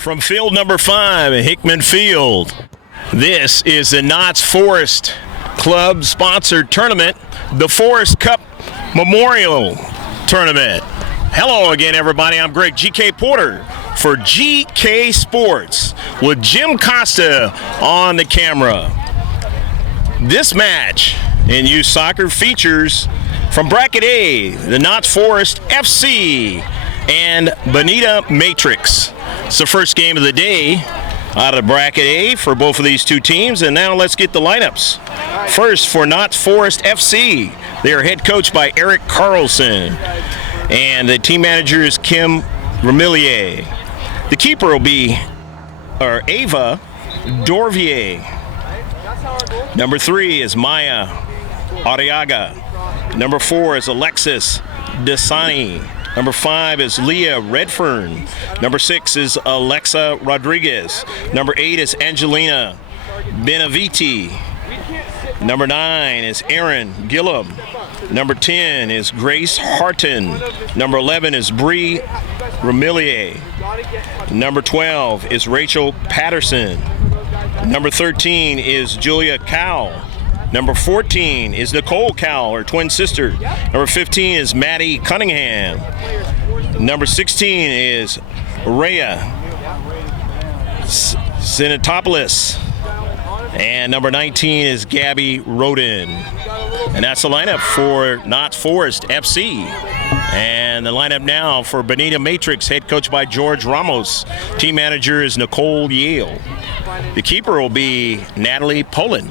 From field number 5 at Hickman Field, this is the Knott's Forest Club sponsored tournament, the Forest Cup Memorial Tournament. Hello again, everybody. I'm Greg GK Porter for GK Sports with Jim Costa on the camera. This match in youth soccer features from Bracket A, the Knott's Forest FC and Bonita Matrix. It's the first game of the day out of Bracket A for both of these two teams, and now let's get the lineups. First, for Knott's Forest FC, they are head coached by Eric Carlson, and the team manager is Kim Remillier. The keeper will be Ava Dorvier. Number 3 is Maya Arriaga. Number 4 is Alexis Desani. Number 5 is Leah Redfern. Number 6 is Alexa Rodriguez. Number 8 is Angelina Benaviti. Number 9 is Erin Gillum. Number 10 is Grace Harton. Number 11 is Bree Remillier. Number 12 is Rachel Patterson. Number 13 is Julia Cowell. Number 14 is Nicole Cowell, her twin sister. Number 15 is Maddie Cunningham. Number 16 is Rhea Sinatopoulos. And number 19 is Gabby Roden. And that's the lineup for Knott's Forest FC. And the lineup now for Bonita Matrix, head coached by George Ramos. Team manager is Nicole Yale. The keeper will be Natalie Poland.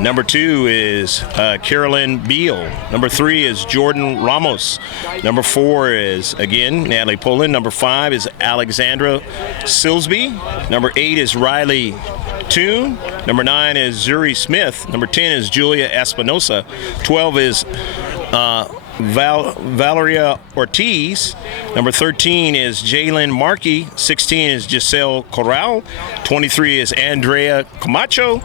Number 2 is Carolyn Beal. Number 3 is Jordan Ramos. Number 4 is, again, Natalie Poland. Number 5 is Alexandra Silsby. Number 8 is Riley Toon. Number 9 is Zuri Smith. Number 10 is Julia Espinosa. 12 is Valeria Ortiz. Number 13 is Jalen Markey. 16 is Giselle Corral. 23 is Andrea Camacho.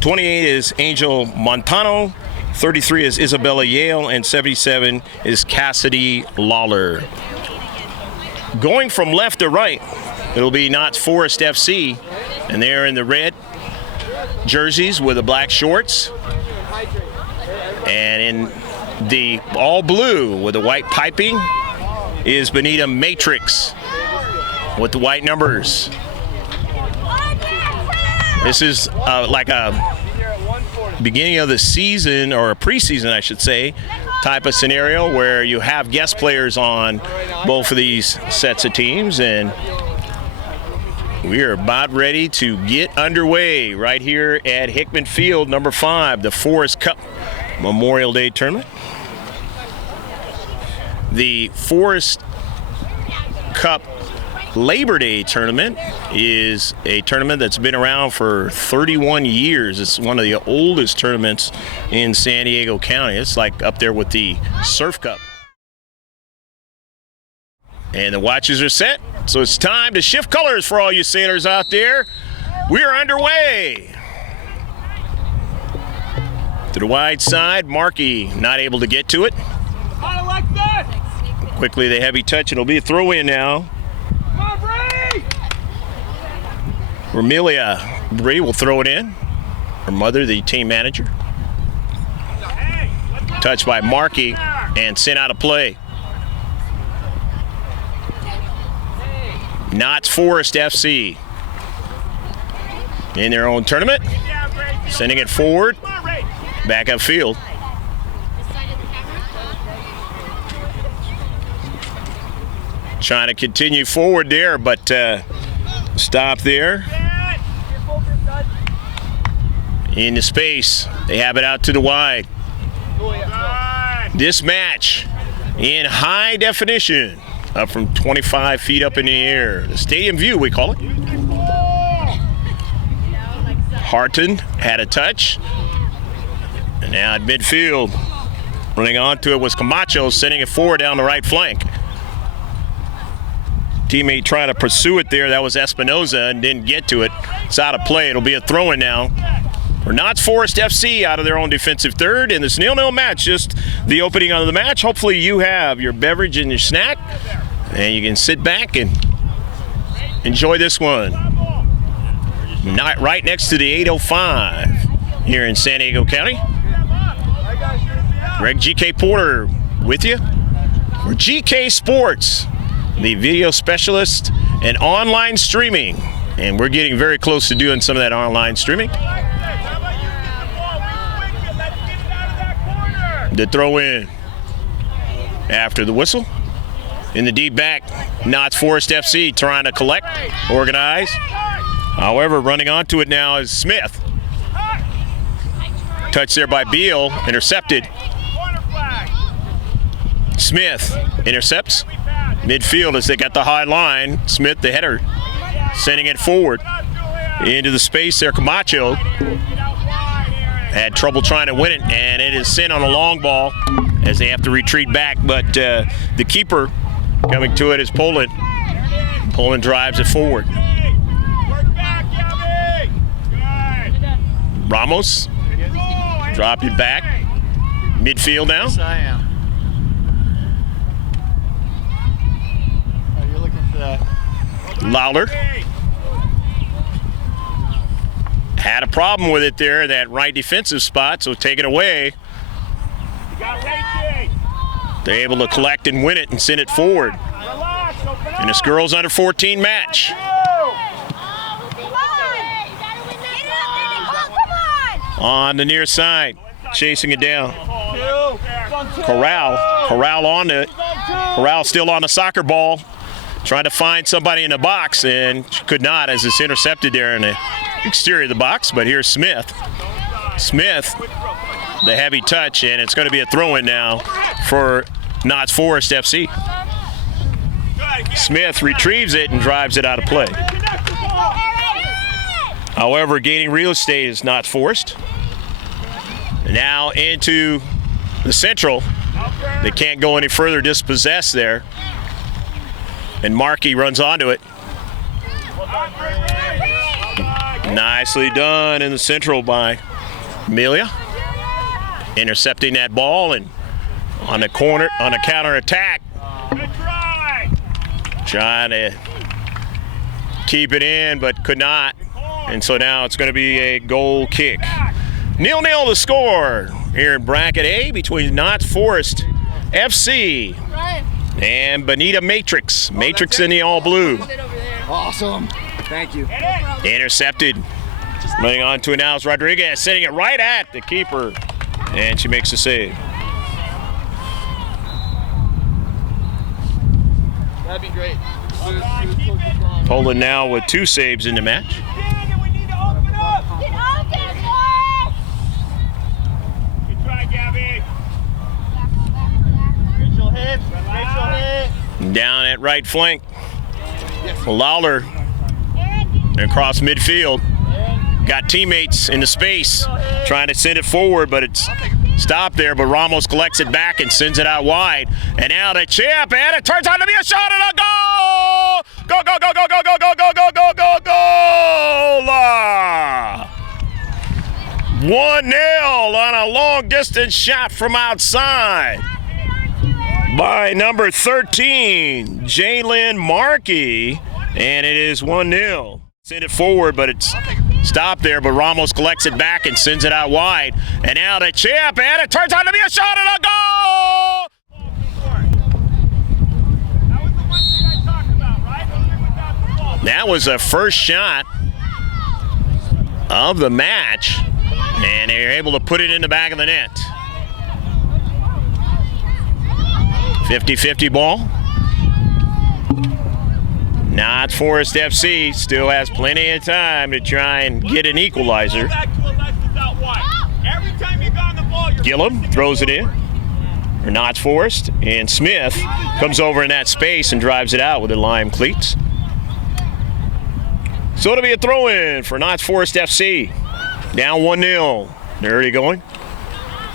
28 is Angel Montano. 33 is Isabella Yale. And 77 is Cassidy Lawler. Going from left to right, it'll be Knott's Forest FC. And they're in the red jerseys with the black shorts. And in the all blue with the white piping is Bonita Matrix with the white numbers. This is like a beginning of the season, or a preseason I should say, type of scenario where you have guest players on both of these sets of teams, and we are about ready to get underway right here at Hickman Field, number 5, the Forest Cup Memorial Day Tournament. The Forest Cup Labor Day Tournament is a tournament that's been around for 31 years. It's one of the oldest tournaments in San Diego County. It's like up there with the Surf Cup. And the watches are set, so it's time to shift colors for all you sailors out there. We are underway. To the wide side, Markey not able to get to it. Quickly the heavy touch, it'll be a throw-in now. Remilia Bree will throw it in. Her mother, the team manager. Touched by Markey and sent out of play. Knott's Forest FC in their own tournament. Sending it forward. Back upfield. Trying to continue forward there, but stop there. In the space, they have it out to the wide. This match in high definition, up from 25 feet up in the air. The stadium view, we call it. Harton had a touch. And now at midfield, running onto it was Camacho, sending it forward down the right flank. Teammate trying to pursue it there. That was Espinoza and didn't get to it. It's out of play. It'll be a throw-in now. For Knott's Forest FC out of their own defensive third in this 0-0 match, just the opening of the match. Hopefully you have your beverage and your snack, and you can sit back and enjoy this one. Not right next to the 805 here in San Diego County. Greg GK Porter with you for GK Sports, the video specialist and online streaming. And we're getting very close to doing some of that online streaming. The throw in after the whistle. In the deep back, Nott Forest FC trying to collect, organize. However, running onto it now is Smith. Touch there by Beal, intercepted. Smith intercepts. Midfield as they got the high line. Smith, the header, sending it forward into the space there. Camacho had trouble trying to win it, and it is sent on a long ball as they have to retreat back. But the keeper coming to it is Poland. Poland drives it forward. Ramos, drop it back. Midfield now. Yes, I am. Oh, you're looking for that. Lawler had a problem with it there, that right defensive spot, so take it away. They're able to collect and win it and send it forward. And this girls under 14 match. On the near side, chasing it down. Corral on it. Corral still on the soccer ball, trying to find somebody in the box, and could not as it's intercepted there in the exterior of the box. But here's Smith. Smith, the heavy touch, and it's going to be a throw-in now for Nott Forest FC. Smith retrieves it and drives it out of play. However, gaining real estate is Nott Forest. Now into the central. They can't go any further, dispossessed there. And Markey runs onto it. Nicely done in the central by Amelia. Intercepting that ball and on the corner, on a counter attack. Trying to keep it in, but could not. And so now it's going to be a goal kick. 0-0 the score here in Bracket A between Nott Forest FC and Bonita Matrix. Matrix in the all blue. Awesome. Thank you. Intercepted. Running on to it now is Rodriguez, sending it right at the keeper. And she makes the save. That'd be great. Poland now with 2 saves in the match. Down at right flank. Lawler across midfield. Got teammates in the space trying to send it forward, but it's stopped there. But Ramos collects it back and sends it out wide. And now the chip, and it turns out to be a shot and a goal! Go, go, go, go, go, go, go, go, go, go, go, goal! 1-0 on a long distance shot from outside by number 13, Jalen Markey, and it is 1-0. Send it forward, but it's stopped there, but Ramos collects it back and sends it out wide. And now the chip, and it turns out to be a shot and a goal! That was the first shot of the match, and they were able to put it in the back of the net. 50-50 ball. Nott Forest FC still has plenty of time to try and get an equalizer. Gillum throws it in for Nott Forest, and Smith comes over in that space and drives it out with the lime cleats. So it'll be a throw-in for Nott Forest FC. Down 1-0. They're already going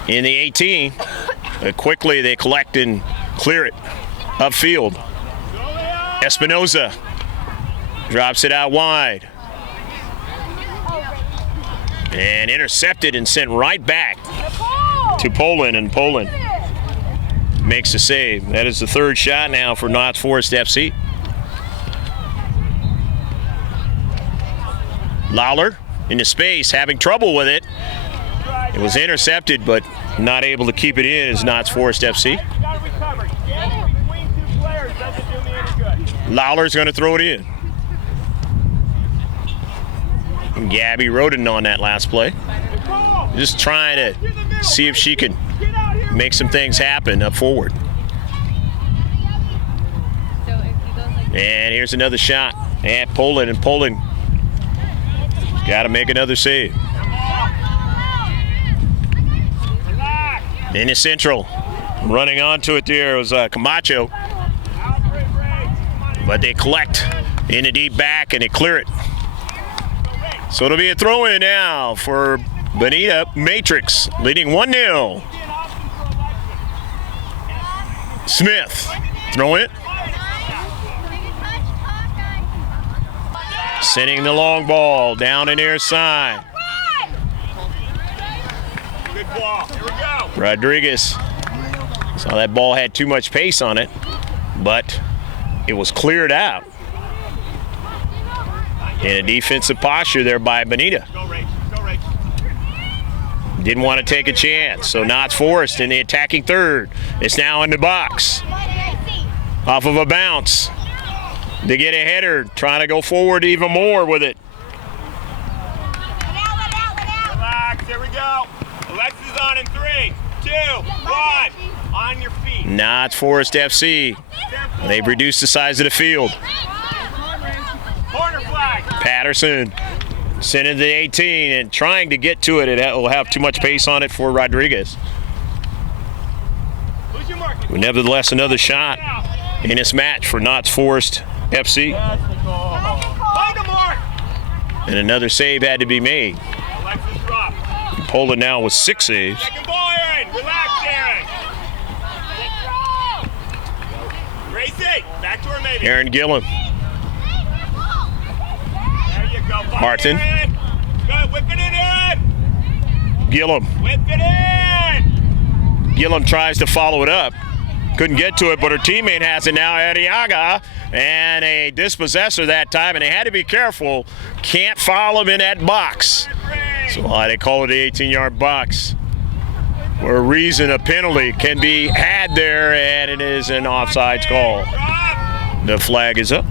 in the 18. Quickly they collect and clear it upfield. Espinoza drops it out wide. And intercepted and sent right back to Poland, and Poland makes the save. That is the third shot now for Nott Forest FC. Lawler into space, having trouble with it. It was intercepted, but not able to keep it in as Knott's Forest FC. Lawler's going to throw it in. And Gabby Roden on that last play. Just trying to see if she can make some things happen up forward. And here's another shot at Poland, and Poland got to make another save. In the central, running onto it there was Camacho. But they collect in the deep back and they clear it. So it'll be a throw-in now for Bonita Matrix, leading 1-0. Smith, throw it. Sending the long ball down the near side. Good ball. Here we go. Rodriguez saw that ball had too much pace on it, but it was cleared out. In a defensive posture there by Bonita. Go, Rach. Go, Rach. Didn't want to take a chance, so Knott's Forest in the attacking third. It's now in the box. Off of a bounce. They get a header, trying to go forward even more with it. Relax. Here we go. Alexa's on in 3, 2, 1. On your feet. Knott's Forest FC. They've reduced the size of the field. Corner flag. Patterson sending the 18 and trying to get to it. It will have too much pace on it for Rodriguez. Who's your mark? But nevertheless, another shot in this match for Knott's Forest FC. Hold the mark. And another save had to be made. Alexa's drop. Poland now with 6 saves. Second ball, Aaron. Relax, Aaron. Gracie, back to her maybe. Aaron Gillum. There you go. Martin. Aaron. Good. Whip it in, Aaron. Gillum. Whip it in. Gillum tries to follow it up. Couldn't get to it, but her teammate has it now, Arriaga, and a dispossessor that time, and they had to be careful. Can't foul him in that box. So they call it the 18-yard box. For a reason, a penalty can be had there, and it is an offsides call. The flag is up.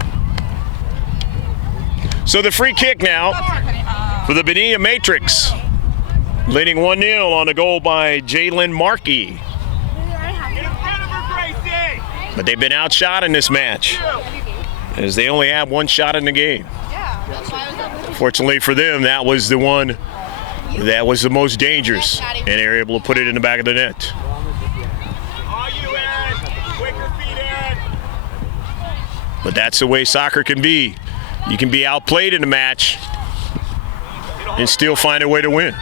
So the free kick now for the Bonita Matrix, leading 1-0 on the goal by Jalen Markey. But they've been outshot in this match, as they only have one shot in the game. Fortunately for them, that was the one that was the most dangerous, and they were able to put it in the back of the net. But that's the way soccer can be. You can be outplayed in a match and still find a way to win.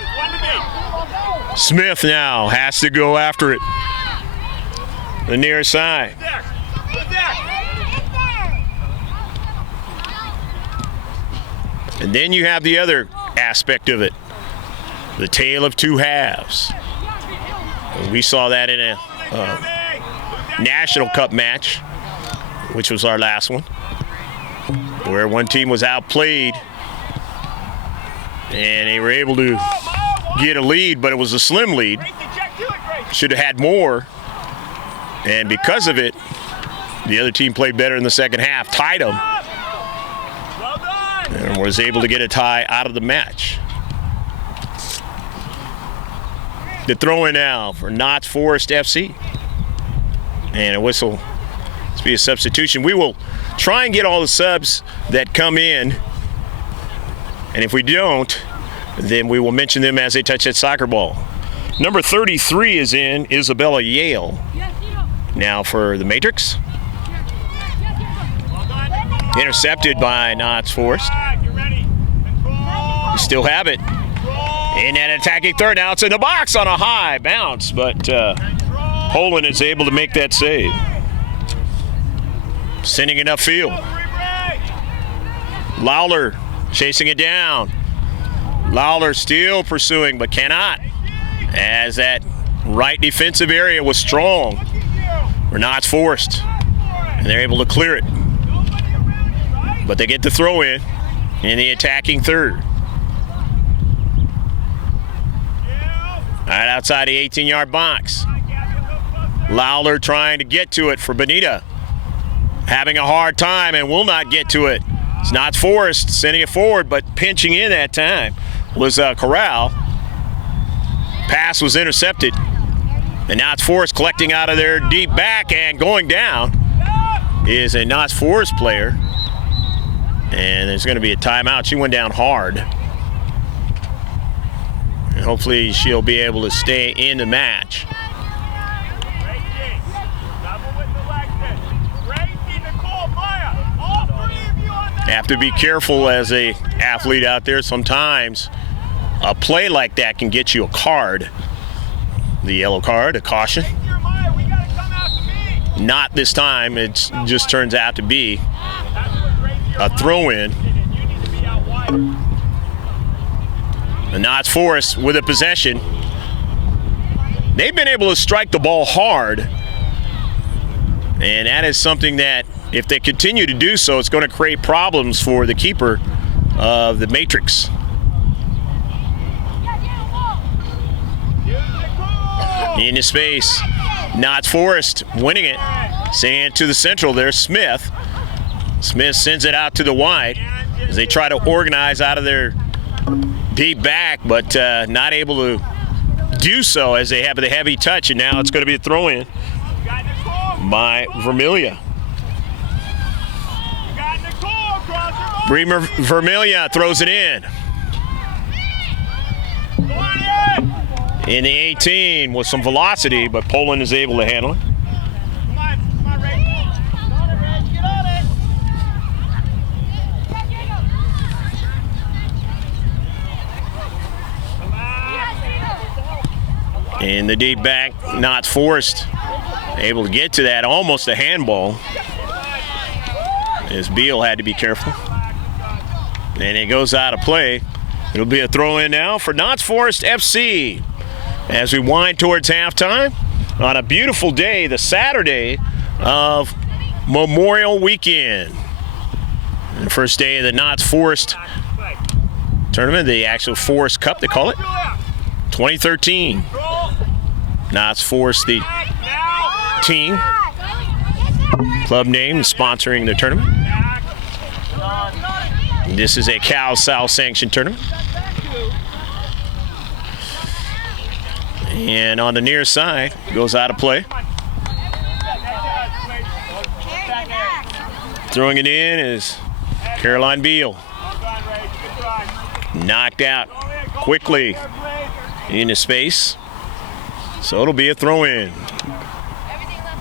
Smith now has to go after it. The near side. And then you have the other aspect of it, the tale of two halves. We saw that in a National Cup match, which was our last one, where one team was outplayed and they were able to get a lead, but it was a slim lead. Should have had more. And because of it, the other team played better in the second half, tied them, and was able to get a tie out of the match. The throw-in now for Knott's Forest FC. And a whistle to be a substitution. We will try and get all the subs that come in, and if we don't, then we will mention them as they touch that soccer ball. Number 33 is in, Isabella Yale. Now for the Matrix. Intercepted by Knott's Forest. You still have it. In that attacking third. Now it's in the box on a high bounce, but Poland is able to make that save. Sending it upfield. Lawler chasing it down. Lawler still pursuing, but cannot, as that right defensive area was strong for Knott's Forest, and they're able to clear it. But they get the throw in the attacking third. Right outside the 18-yard box. Lawler trying to get to it for Bonita. Having a hard time and will not get to it. It's Nott Forest sending it forward, but pinching in that time was Corral. Pass was intercepted. And Nott Forest collecting out of their deep back, and going down is a Nott Forest player. And there's going to be a timeout. She went down hard. And hopefully she'll be able to stay in the match. Have to be careful as a athlete out there. Sometimes a play like that can get you a card. The yellow card, a caution. Not this time. It just turns out to be a throw-in. And Nott Forest with a possession. They've been able to strike the ball hard. And that is something that, if they continue to do so, it's going to create problems for the keeper of the Matrix. Into space. Nott Forest winning it. Sending it to the central there, Smith. Smith sends it out to the wide as they try to organize out of their deep back, but not able to do so as they have the heavy touch, and now it's going to be a throw-in by Vermillion. Vermillion throws it in. In the 18 with some velocity, but Poland is able to handle it. In the deep back, Nott Forest able to get to that, almost a handball. As Beal had to be careful. And it goes out of play. It'll be a throw-in now for Nott Forest FC. As we wind towards halftime on a beautiful day, the Saturday of Memorial Weekend. And the first day of the Nott Forest tournament, the actual Forest Cup, they call it. 2013. Nott Forest, the team, club name, sponsoring the tournament. This is a Cal South sanctioned tournament. And on the near side, goes out of play. Throwing it in is Caroline Beal. Knocked out quickly into space. So it'll be a throw-in.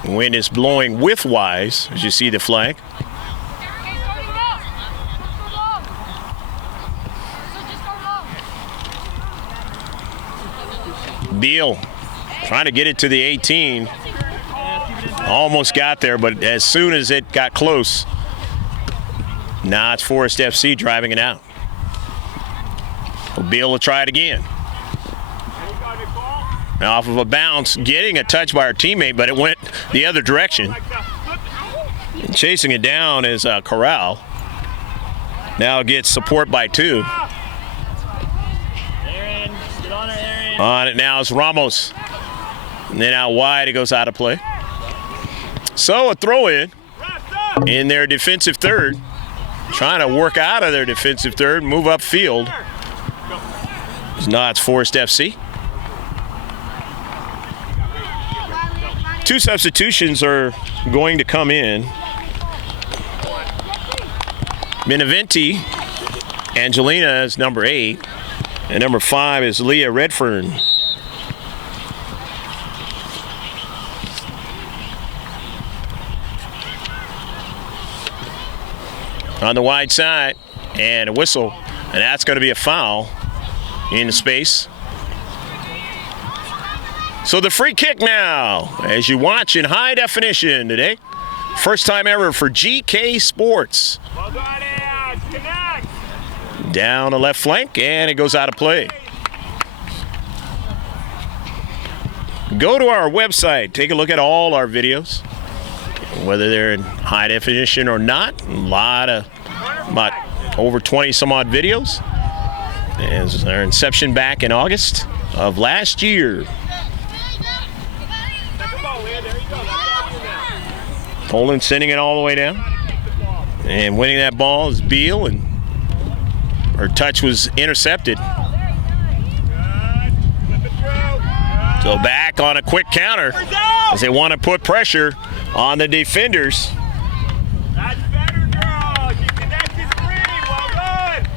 Wind is blowing with wise, as you see the flag. Beal trying to get it to the 18. Almost got there, but as soon as it got close, now it's Forest FC driving it out. Beal will try it again. Now off of a bounce, getting a touch by our teammate, but it went the other direction. And chasing it down is Corral. Now gets support by two. On it now is Ramos. And then out wide, it goes out of play. So a throw-in in their defensive third. Trying to work out of their defensive third, move upfield. It's Nott Forest FC. Two substitutions are going to come in. Beneventi, Angelina is number 8. And number 5 is Leah Redfern. On the wide side, and a whistle, and that's going to be a foul in the space. So the free kick now, as you watch in high definition today. First time ever for GK Sports. Well done, Ed. Connect. Down the left flank, and it goes out of play. Go to our website, take a look at all our videos, whether they're in high definition or not. A lot of, about over 20 some odd videos. As our inception back in August. of last year. Poland sending it all the way down. And winning that ball is Beal, and her touch was intercepted. So back on a quick counter as they want to put pressure on the defenders. That's better, girl. She connected three. Well done.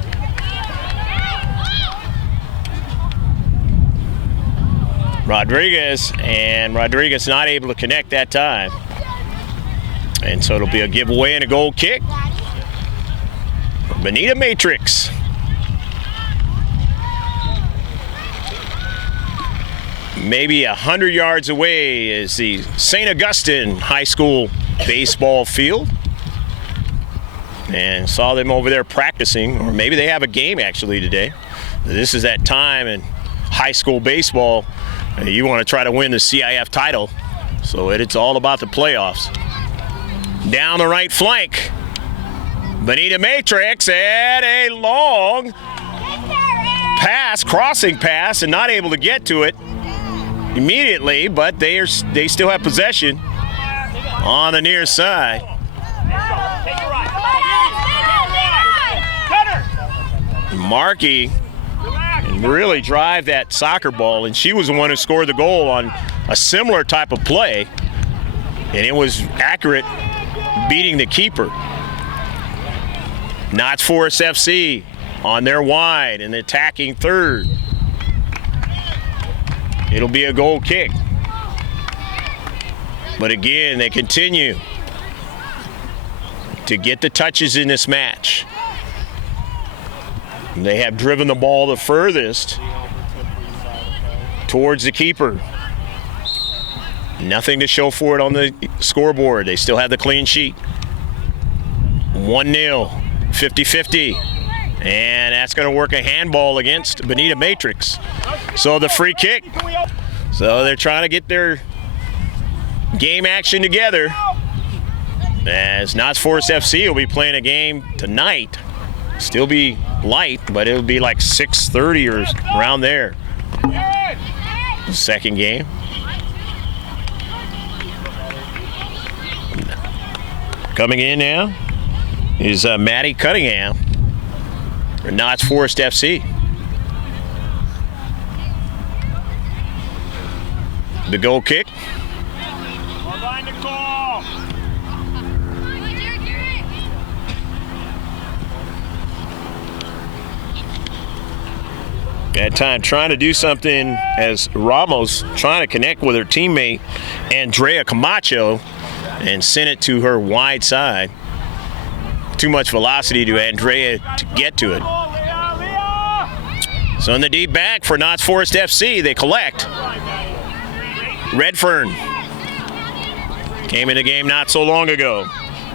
Rodriguez not able to connect that time. And so it'll be a giveaway and a goal kick. Bonita Matrix. Maybe 100 yards away is the St. Augustine High School baseball field. And saw them over there practicing, or maybe they have a game actually today. This is that time in high school baseball. You want to try to win the CIF title. So it's all about the playoffs. Down the right flank, Bonita Matrix and a long pass, crossing pass, and not able to get to it immediately, but they still have possession on the near side. Markey really drive that soccer ball, and she was the one who scored the goal on a similar type of play, and it was accurate, beating the keeper. Nott Forest FC on their wide and attacking third. It'll be a goal kick. But again, they continue to get the touches in this match. They have driven the ball the furthest towards the keeper. Nothing to show for it on the scoreboard. They still have the clean sheet. 1-0, 50-50. And that's going to work a handball against Bonita Matrix. So the free kick. So they're trying to get their game action together. As Nott Forest FC will be playing a game tonight. Still be light, but it'll be like 6:30 or around there. Second game. Coming in now is Maddie Cunningham for Nott Forest FC. The goal kick. At time trying to do something as Ramos trying to connect with her teammate Andrea Camacho and sent it to her wide side. Too much velocity to Andrea to get to it. So in the deep back for Nott Forest FC, they collect. Redfern came in the game not so long ago,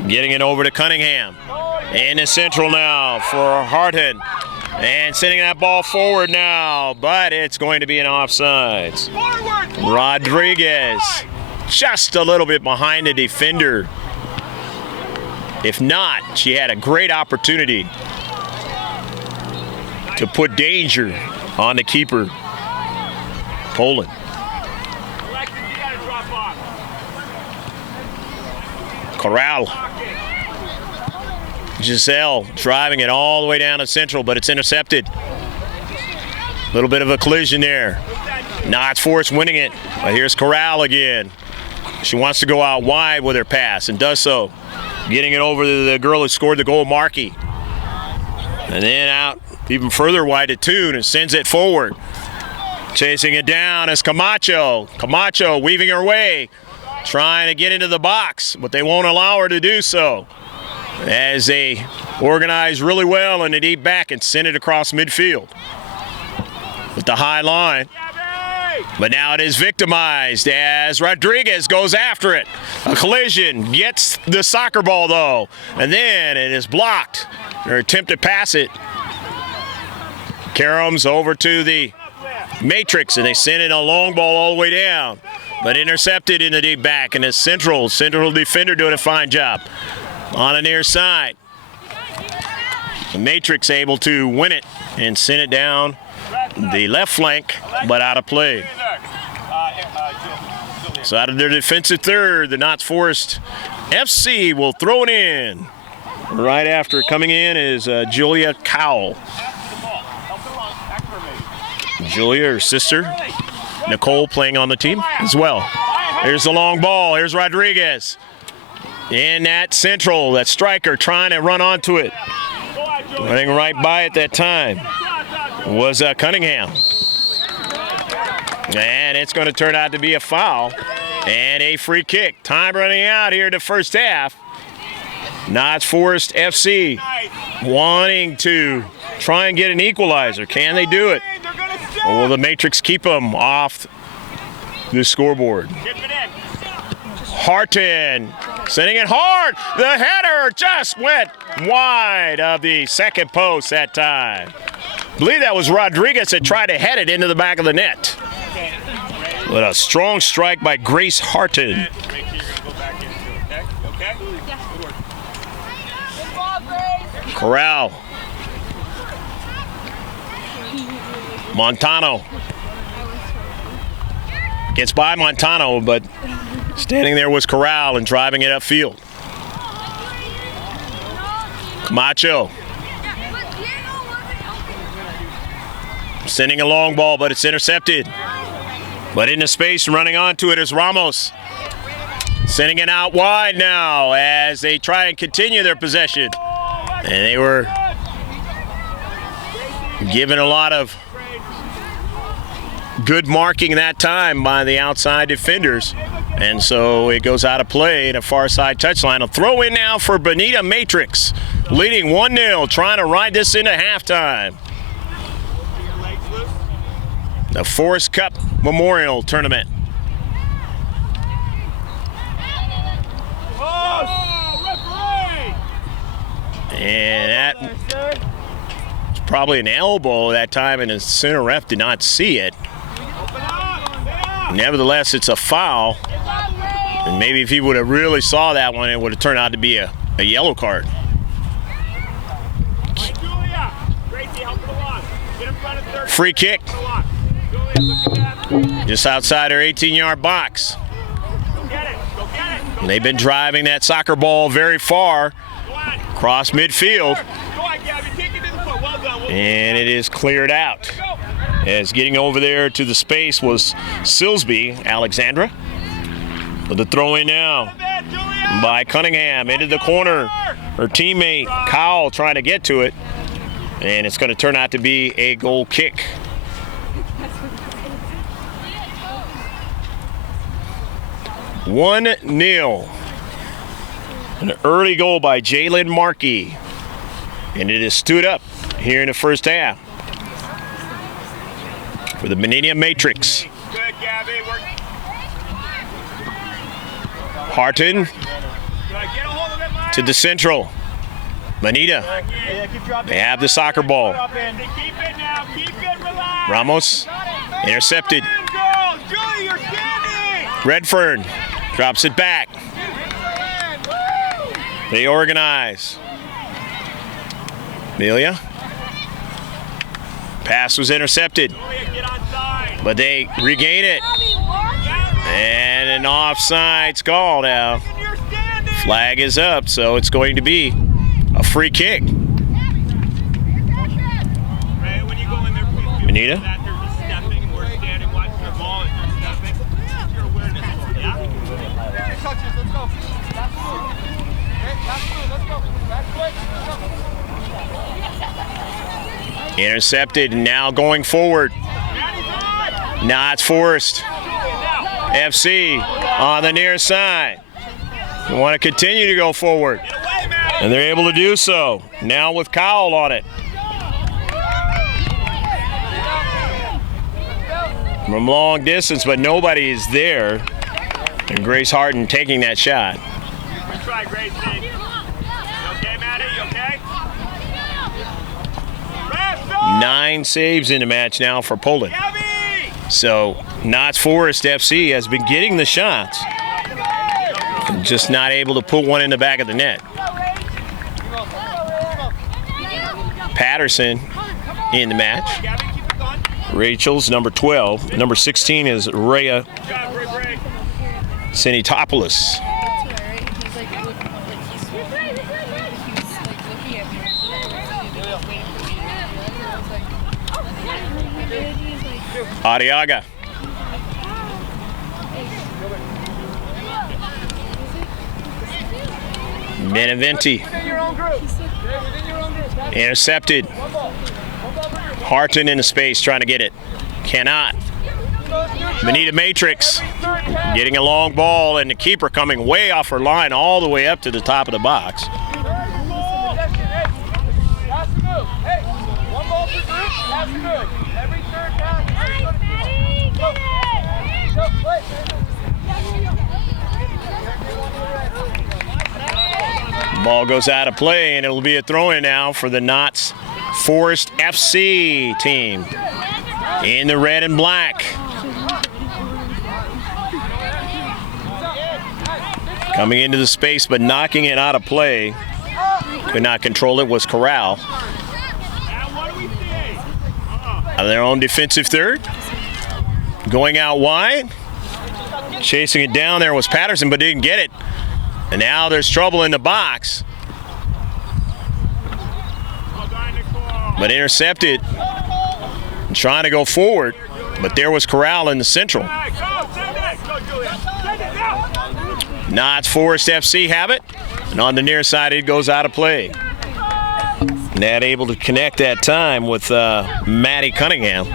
getting it over to Cunningham. In the central now for Harden. And sending that ball forward now, but it's going to be an offsides. Rodriguez just a little bit behind the defender. If not, she had a great opportunity to put danger on the keeper, Poland. Corral. Giselle driving it all the way down to central, but it's intercepted. A little bit of a collision there. Nott Forest winning it, but here's Corral again. She wants to go out wide with her pass and does so. Getting it over to the girl who scored the goal, Markey. And then out even further wide to Toon and sends it forward. Chasing it down is Camacho. Camacho weaving her way, trying to get into the box, but they won't allow her to do so. As they organize really well in the deep back and send it across midfield with the high line. But now it is victimized as Rodriguez goes after it. A collision, gets the soccer ball though, and then it is blocked. Their attempt to pass it. Karams over to the Matrix, and they send in a long ball all the way down, but intercepted in the deep back, and the central defender doing a fine job. On the near side, the Matrix able to win it and send it down the left flank, but out of play. So out of their defensive third, the Nott Forest FC will throw it in. Right after coming in is Julia Cowell. Julia, her sister, Nicole, playing on the team as well. Here's the long ball. Here's Rodriguez. In that central, that striker trying to run onto it. Running right by at that time was Cunningham. And it's going to turn out to be a foul and a free kick. Time running out here in the first half. Nott Forest FC wanting to try and get an equalizer. Can they do it? Or will the Matrix keep them off the scoreboard? Harton sending it hard. The header just went wide of the second post that time. I believe that was Rodriguez that tried to head it into the back of the net. But a strong strike by Grace Harton. Corral. Montano. Gets by Montano, but standing there was Corral and driving it upfield. Camacho. Sending a long ball, but it's intercepted. But into space and running onto it is Ramos. Sending it out wide now as they try and continue their possession. And they were given a lot of good marking that time by the outside defenders. And so it goes out of play in a far side touchline. A throw in now for Bonita Matrix, leading 1-0, trying to ride this into halftime. The Forest Cup Memorial Tournament. And that was probably an elbow that time, and the center ref did not see it. Nevertheless, it's a foul. And maybe if he would have really saw that one, it would have turned out to be a yellow card. Free kick. Just outside our 18-yard box. And they've been driving that soccer ball very far across midfield. And it is cleared out. As getting over there to the space was Silsby, Alexandra. With the throw in now by Cunningham into the corner. Her teammate Cowell trying to get to it. And it's going to turn out to be a goal kick. (1-0). An early goal by Jalen Markey. And it is stood up here in the first half for the Bonita Matrix. Harton to the central. Bonita. They have the soccer ball. Ramos intercepted. Redfern drops it back. They organize. Amelia. Pass was intercepted, but they regain it. And an offsides call now. Flag is up, so it's going to be a free kick. Bonita. Intercepted, and now going forward. Nott Forest FC on the near side. They want to continue to go forward, and they're able to do so. Now with Cowell on it. From long distance, but nobody is there. And Grace Harton taking that shot. Good try, Grace. You okay, Maddie? You okay? 9 saves in the match now for Poland. So Nott Forest FC has been getting the shots, just not able to put one in the back of the net. Patterson in the match. Rachel's number 12. Number 16 is Rhea Sinitopoulos. Arriaga. Beneventi. Intercepted. Harton in the space trying to get it. Cannot. Bonita Matrix getting a long ball, and the keeper coming way off her line all the way up to the top of the box. Ball goes out of play, and it'll be a throw-in now for the Knott's Forest FC team in the red and black. Coming into the space but knocking it out of play. Could not control it was Corral. Out of their own defensive third. Going out wide. Chasing it down there was Patterson but didn't get it. And now there's trouble in the box. But intercepted. And trying to go forward. But there was Corral in the central. Knott's Forest FC have it. And on the near side, it goes out of play. Not able to connect that time with Maddie Cunningham.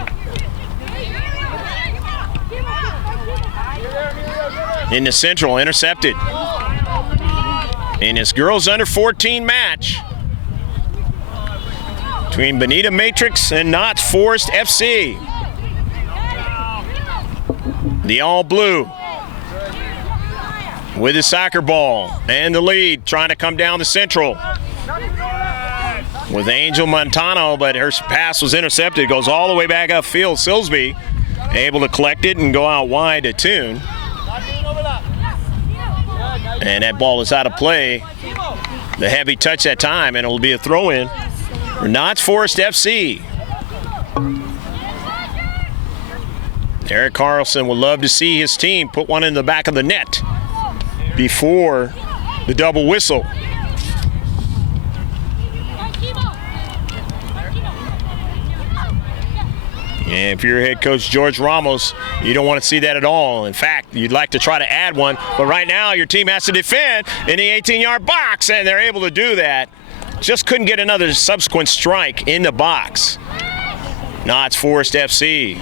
In the central, intercepted. In this girls under 14 match between Bonita Matrix and Nott Forest FC. The all blue with the soccer ball and the lead trying to come down the central with Angel Montano, but her pass was intercepted. Goes all the way back upfield. Silsby able to collect it and go out wide to Toon. And that ball is out of play. The heavy touch that time, and it will be a throw-in for Knott's Forest FC. Eric Carlson would love to see his team put one in the back of the net before the double whistle. And if you're head coach George Ramos, you don't want to see that at all. In fact, you'd like to try to add one. But right now, your team has to defend in the 18-yard box, and they're able to do that. Just couldn't get another subsequent strike in the box. Knott's Forest FC.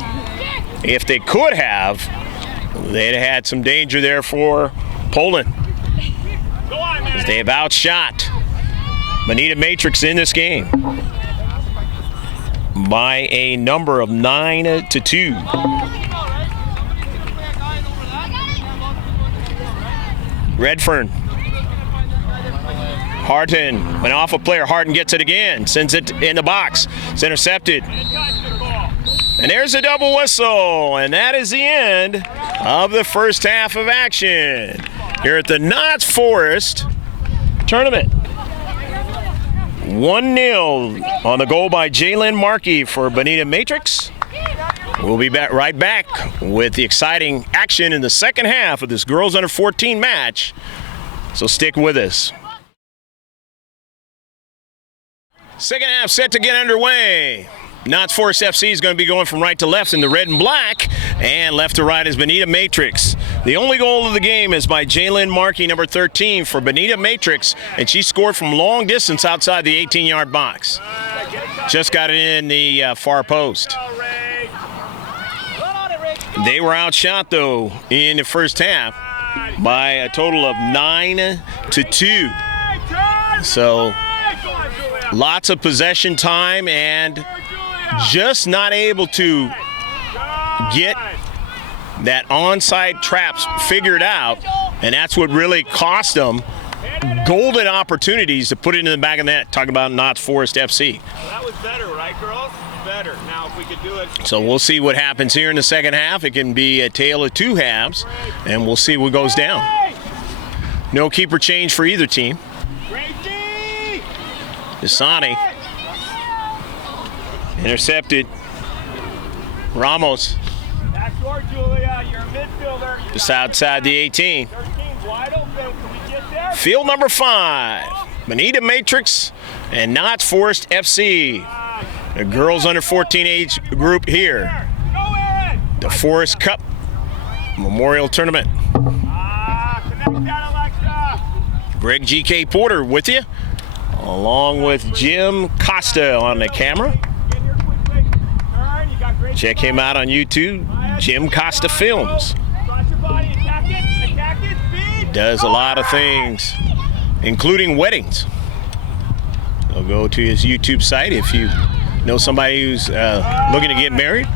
If they could have, they'd have had some danger there for Poland. They have outshot Bonita Matrix in this game by a number of 9-2. Redfern. Harton went off a player. Harton gets it again. Sends it in the box. It's intercepted. And there's a double whistle. And that is the end of the first half of action here at the Knott's Forest tournament. 1-0 on the goal by Jalen Markey for Bonita Matrix. We'll be right back with the exciting action in the second half of this girls under 14 match. So stick with us. Second half set to get underway. Knott's Forest FC is going to be going from right to left in the red and black, and left to right is Bonita Matrix. The only goal of the game is by Jalen Markey, number 13, for Bonita Matrix, and she scored from long distance outside the 18-yard box. Just got it in the far post. They were outshot, though, in the first half by a total of 9-2. So lots of possession time and just not able to get that onside traps figured out, and that's what really cost them golden opportunities to put it in the back of the net. Talking about Knott's Forest FC. That was better, right, girls? Better. Now, if we could do it. So we'll see what happens here in the second half. It can be a tale of two halves, and we'll see what goes down. No keeper change for either team. Dasani intercepted. Ramos Back door, Julia. You're a midfielder. You're just not- outside the 18. 13's wide open. Can we get there? Field number 5, Bonita Matrix and Nott Forest FC. The girls under 14 age group here. Go, Aaron. The Forest Cup Memorial Tournament. Connect that, Alexa. Greg GK Porter with you, along with Jim Costa on the camera. Get here quickly. Turn. You got great. Check him out on YouTube, Jim Costa Films. Cross your body. Attack it. Attack it. Speed. Does a lot of things, including weddings. So go to his YouTube site if you know somebody who's looking to get married.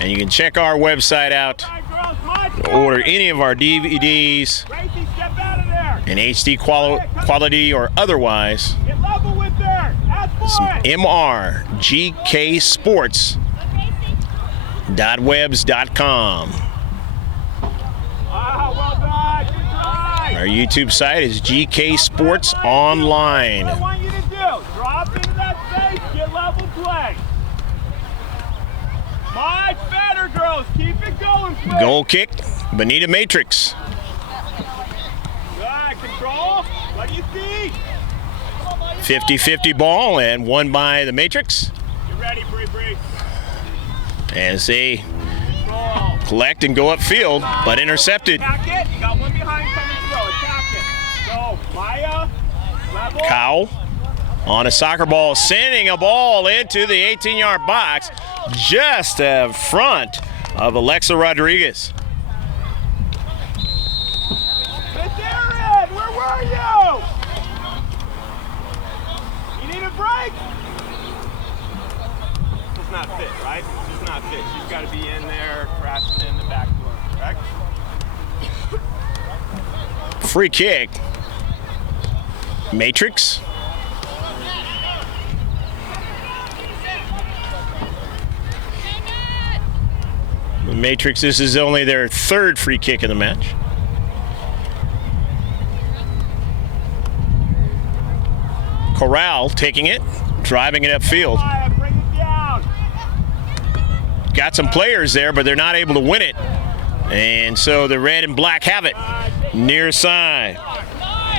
And you can check our website out All right, girls, much to order any of our DVDs Gracie, step out of there. in HD quality or otherwise. Get level with her. Ask for it. mrgksports.webs.com. Well done. Good try. Our YouTube site is GK Sports Online. What I want you to do, drop into that space, get level play. Much better, girls. Keep it going, please. Goal kick, Bonita Matrix. Good. Control. What do you see? 50-50 ball and won by the Matrix You ready, Bree? as they Control. collect and go upfield, but intercepted. Attack it. You got one behind coming through. Attack it. Go. Maya. Level. Cowell on a soccer ball, sending a ball into the 18-yard box just in front of Alexa Rodriguez. Miss Erin, where were you? You need a break? It's not fit, right? It's not fit. She's got to be in there, crashing in the back door, correct? Free kick. Matrix. The Matrix, this is only their 3rd free kick of the match. Corral taking it, driving it upfield. Maya, bring it down. Got some players there, but they're not able to win it. And so the red and black have it. Near side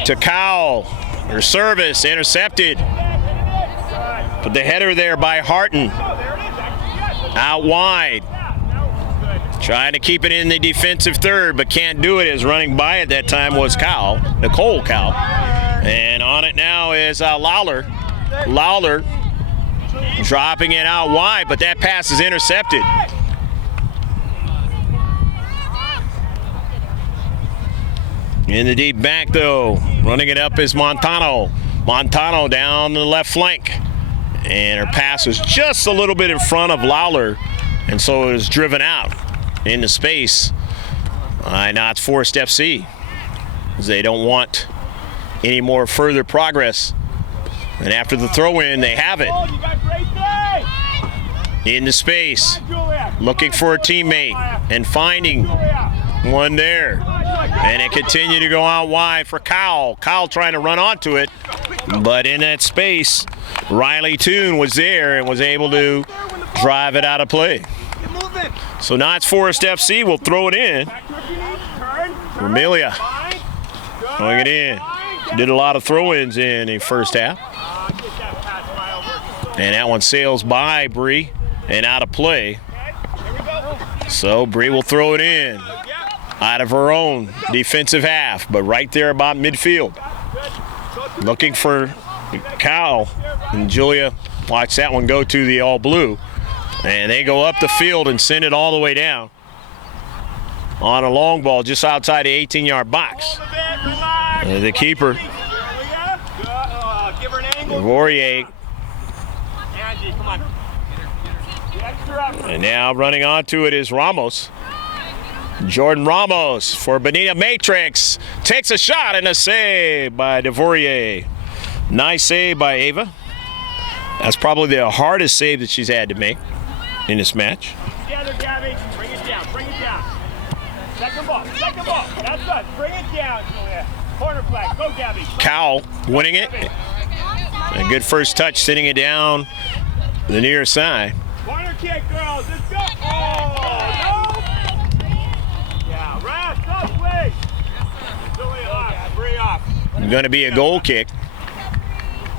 to Cowell. Her service intercepted. But the header there by Harton. Oh, there it is. Actually, yes. Out wide. Yeah, no, good. Trying to keep it in the defensive third, but can't do it as running by at that time was Cowell, Nicole Cowell. And on it now is Lawler. Lawler dropping it out wide, but that pass is intercepted. In the deep back, though, running it up is Montano. Montano down the left flank. And her pass was just a little bit in front of Lawler, and so it was driven out into space by Nott Forest FC. As they don't want any more further progress. And after the throw-in, they have it. Oh, you got great play. Into space, Julia. looking for a teammate and finding one there. And it continued to go out wide for Cowell. Cowell trying to run onto it, but in that space, Riley Toon was there and was able to drive it out of play. Get moving. So Nott Forest FC will throw it in. Back to if you need. Turn. Amelia Fine. Good. throwing it in. Fine. Did a lot of throw-ins in the first half. Get that pass right over. And that one sails by Bree and out of play. Okay. Here we go. So Bree will throw it in Yeah. out of her own defensive half, but right there about midfield. Good. Looking for Cowell, and Julia watch that one go to the all blue. And they go up the field and send it all the way down on a long ball just outside the 18-yard box. Hold a bit. Relax. The keeper, Julia. Good. Give her an angle. Vorier, Angie, come on. The extra effort. and now running onto it is Ramos. Jordan Ramos for Bonita Matrix. Takes a shot and a save by DeVorier. Nice save by Ava. That's probably the hardest save that she's had to make in this match. Together, Gabby. Bring it down. Bring it down. Second ball. Second ball. That's good. Bring it down, Julia. Corner flag. Go, Gabby. Cowell winning it. A good first touch, sitting it down the near side. Corner kick, girls. Let's go. Oh, no. Yeah, rest up, please. Really off. Free off. Going to be a goal kick.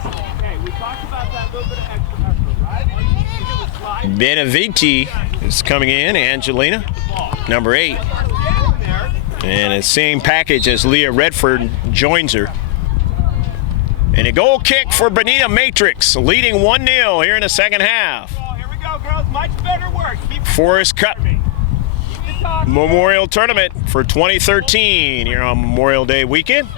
Okay, we talked about that little bit of extra effort, right? Benaviti is coming in. Angelina, number 8. And the same package as Leah Redford joins her. And a goal kick for Bonita Matrix, leading 1-0 here in the second half. Here we go, girls. Much better work. Forest Cup Memorial Tournament for 2013 here on Memorial Day weekend.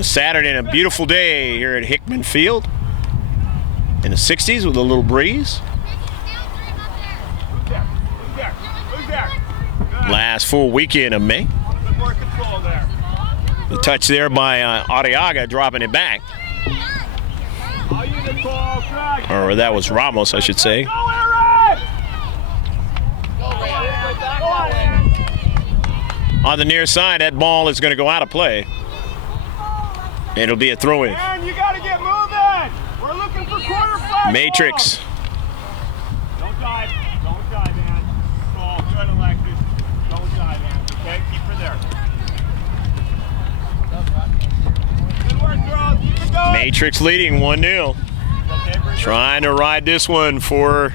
Saturday and a beautiful day here at Hickman Field in the 60s with a little breeze. Last full weekend of May. The touch there by Arriaga, dropping it back. Or that was Ramos, I should say. On the near side, that ball is going to go out of play. It'll be a throw-in. Man, you got to get moving. We're looking for quarter five. Matrix. Don't dive. Don't dive, man. Oh, good, Alexis. Don't dive, man. Okay, keep her there. Good work, girls. Keep it going. Matrix leading 1-0. Okay, Trying to ride this one for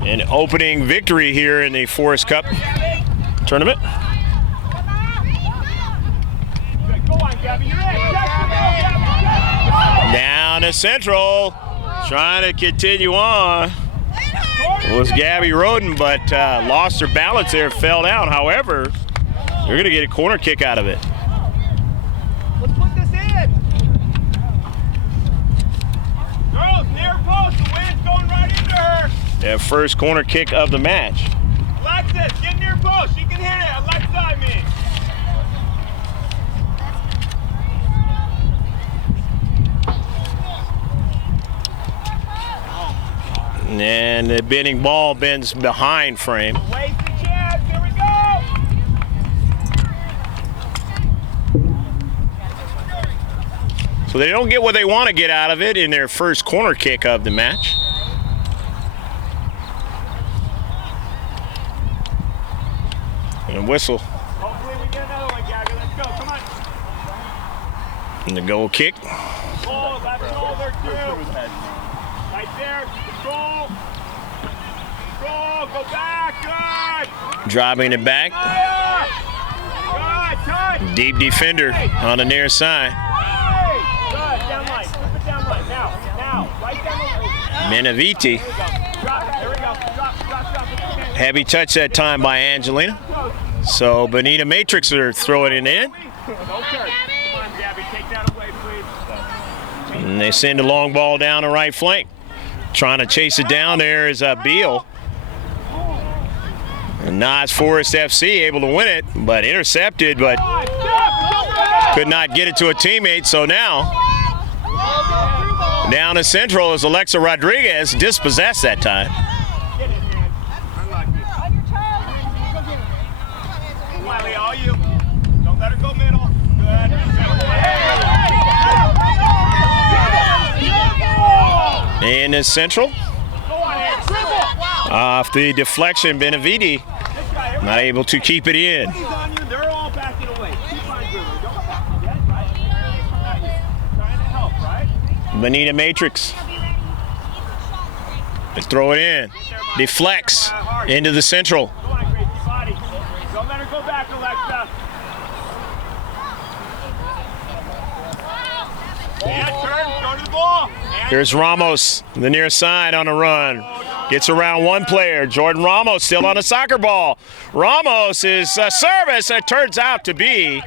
an opening victory here in the Forest Cup tournament. Down to Central, trying to continue on. It was Gabby Roden, but lost her balance there, fell down. However, they're going to get a corner kick out of it. Let's put this in. Girls, near post, the wind's going right into her. That first corner kick of the match. Alexis, get near post. She can hit it. Alexa, I mean. And the bending ball bends behind frame. Waste the chance. Here we go. So they don't get what they want to get out of it in their first corner kick of the match. And a whistle. Hopefully we get another one, Gabby. Let's go. Come on. And the goal kick. Oh, that's all there too. Right there. Control. Control. Go back. Good. Dropping it back. Good. Touch. Deep defender on the near side. Good. Down light. Flip it down light. Now. Right down the Benaviti. Drop. There we go. Drop. Heavy touch that time by Angelina. So Bonita Matrix are throwing it in. No turn. Come on, Gabby. Take that away, please. And they send a long ball down the right flank. Trying to chase it down there is Beal. And Nott Forest FC able to win it, but intercepted, but could not get it to a teammate. So now, down to Central is Alexa Rodriguez, dispossessed that time. Get it, man. Wiley, all you. Don't let her go middle. Good. In the Central. Off the deflection, Benaviti not able to keep it in. They're all backing away. Keep on dribbling. Don't back. Right? Trying to help, right? Bonita Matrix. They throw it in. Deflects into the Central. Go on, Gracie, body. Don't let her go back, Alexa. And turn, go to the ball. Here's Ramos, the near side on the run. Gets around one player. Jordan Ramos still on a soccer ball. Ramos is a service. It turns out to be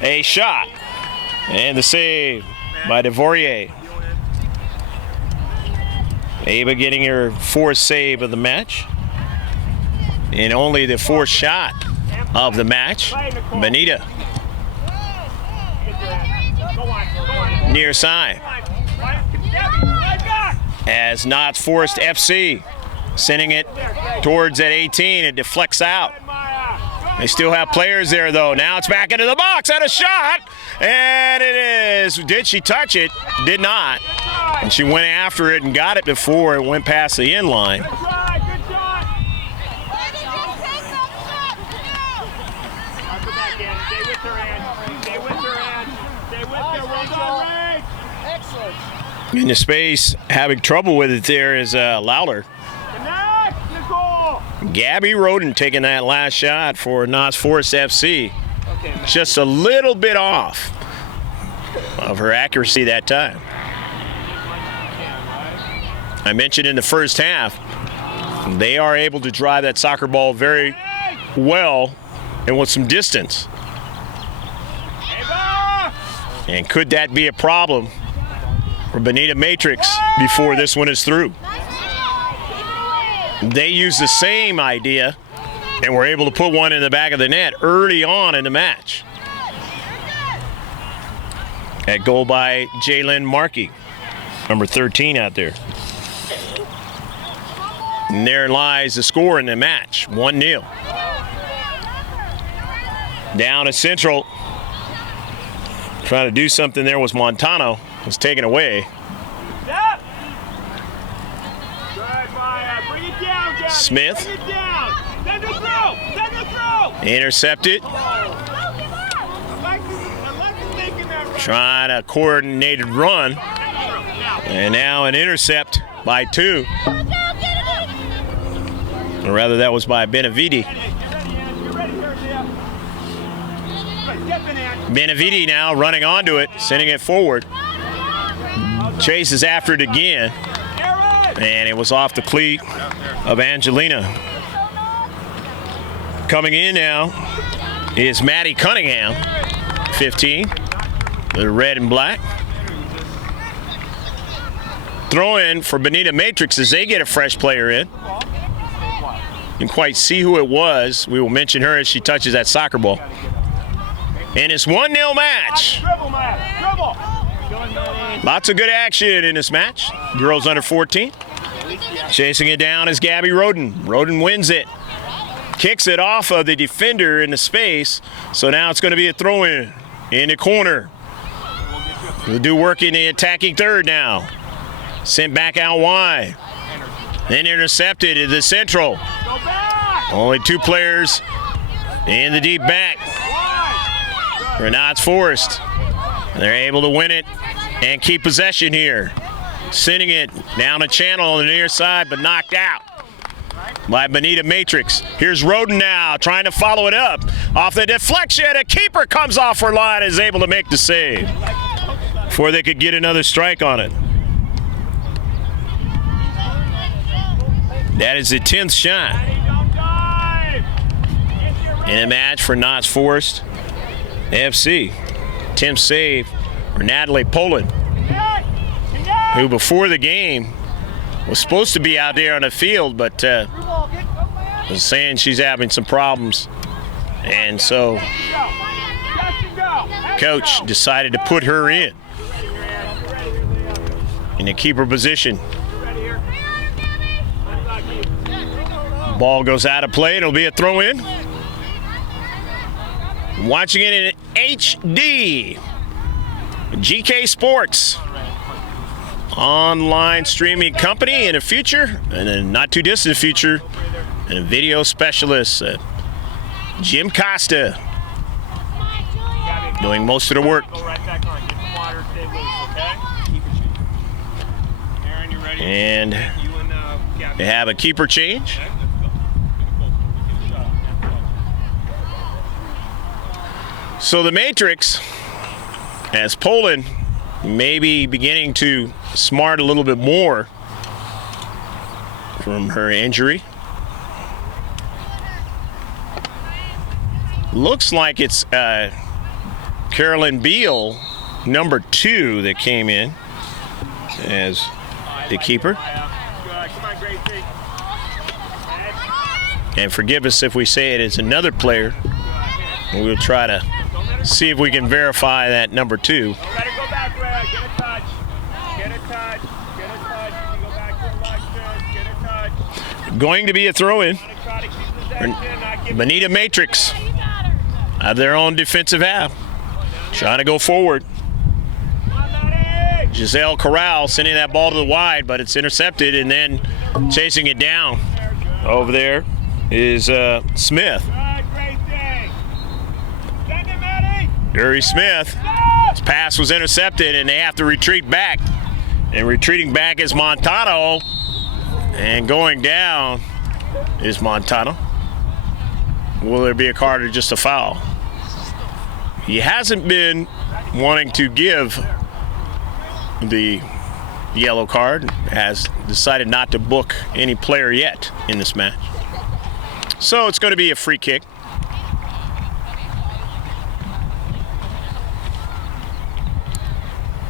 a shot. And the save by DeVorier. Ava getting her fourth save of the match. And only the fourth shot of the match. Bonita. Near side. As Nott Forest FC sending it towards that 18, it deflects out. They still have players there, though. Now it's back into the box and a shot. And it is. Did she touch it? Did not. And she went after it and got it before it went past the end line. Good shot, good shot. Come back in. Stay with her, Ann. Stay with her, Ann. Stay with her. Well done, Ray. Excellent. In the space, having trouble with it there is Lowler. Connect, Nicole. Gabby Roden taking that last shot for Knott's Forest FC. Just a little bit off of her accuracy that time. I mentioned in the first half, they are able to drive that soccer ball very well and with some distance. And could that be a problem for Bonita Matrix before this one is through? They use the same idea and were able to put one in the back of the net early on in the match. That goal by Jalen Markey, number 13 out there. And there lies the score in the match, 1-0. Down to Central. Trying to do something there was Montano. Was taken away. Step. Good, Maya. Bring it down, Gabby. Smith. Bring it down. Send her through. Send her through. Intercepted. Alexis making that run. Trying a coordinated run. And now an intercept by 2. Or rather, that was by Benavidi. Benavidi now running onto it, sending it forward. Chases after it again. And it was off the cleat of Angelina. Coming in now is Maddie Cunningham, 15. The red and black. Throw in for Bonita Matrix as they get a fresh player in. You can quite see who it was. We will mention her as she touches that soccer ball. And it's 1-0 match. Lots of good action in this match. Girls under 14. Chasing it down is Gabby Roden. Roden wins it. Kicks it off of the defender in the space. So now it's going to be a throw-in in the corner. We'll do work in the attacking third now. Sent back out wide. Then intercepted to the Central. Only 2 players in the deep back for Knott's Forest. They're able to win it and keep possession here. Sending it down a channel on the near side, but knocked out by Bonita Matrix. Here's Roden now trying to follow it up. Off the deflection, a keeper comes off her line and is able to make the save before they could get another strike on it. That is the 10th shot in a match for Knott's Forest FC. 10th save for Natalie Poland, who before the game was supposed to be out there on the field, but was saying she's having some problems. And so coach decided to put her in the keeper position. Ball goes out of play. It'll be a throw-in. Watching it in HD. GK Sports. Online streaming company in the future, and a not too distant future, and a video specialist, Jim Costa, doing most of the work. And they have a keeper change. So the Matrix, as Poland maybe beginning to smart a little bit more from her injury. Looks like it's Carolyn Beal, number 2, that came in as the keeper. And forgive us if we say it is another player. We'll try to see if we can verify that number 2. Going to be a throw-in. Bonita Matrix. out of their own defensive half. Trying to go forward. Giselle Corral sending that ball to the wide, but it's intercepted, and then chasing it down over there is Smith. Yuri Smith. His pass was intercepted, and they have to retreat back. And retreating back is Montano. And going down is Montano. Will there be a card or just a foul? He hasn't been wanting to give the yellow card, has decided not to book any player yet in this match. So it's going to be a free kick.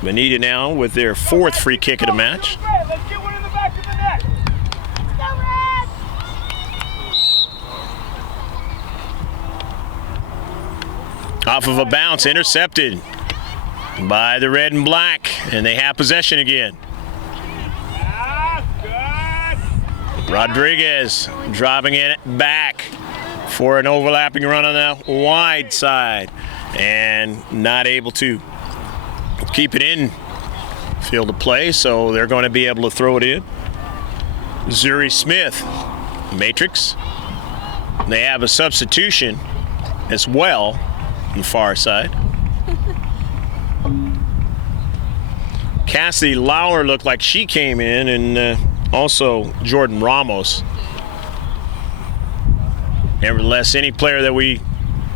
Bonita now with their 4th free kick of the match. Let's get one in the back of the net. Off of a bounce, intercepted by the red and black, and they have possession again. Rodriguez dropping it back for an overlapping run on the wide side, and not able to keep it in field of play, so they're going to be able to throw it in. Zuri Smith, matrix. They have a substitution as well on the far side. Cassidy Lauer looked like she came in, and also Jordan Ramos. Nevertheless, any player that we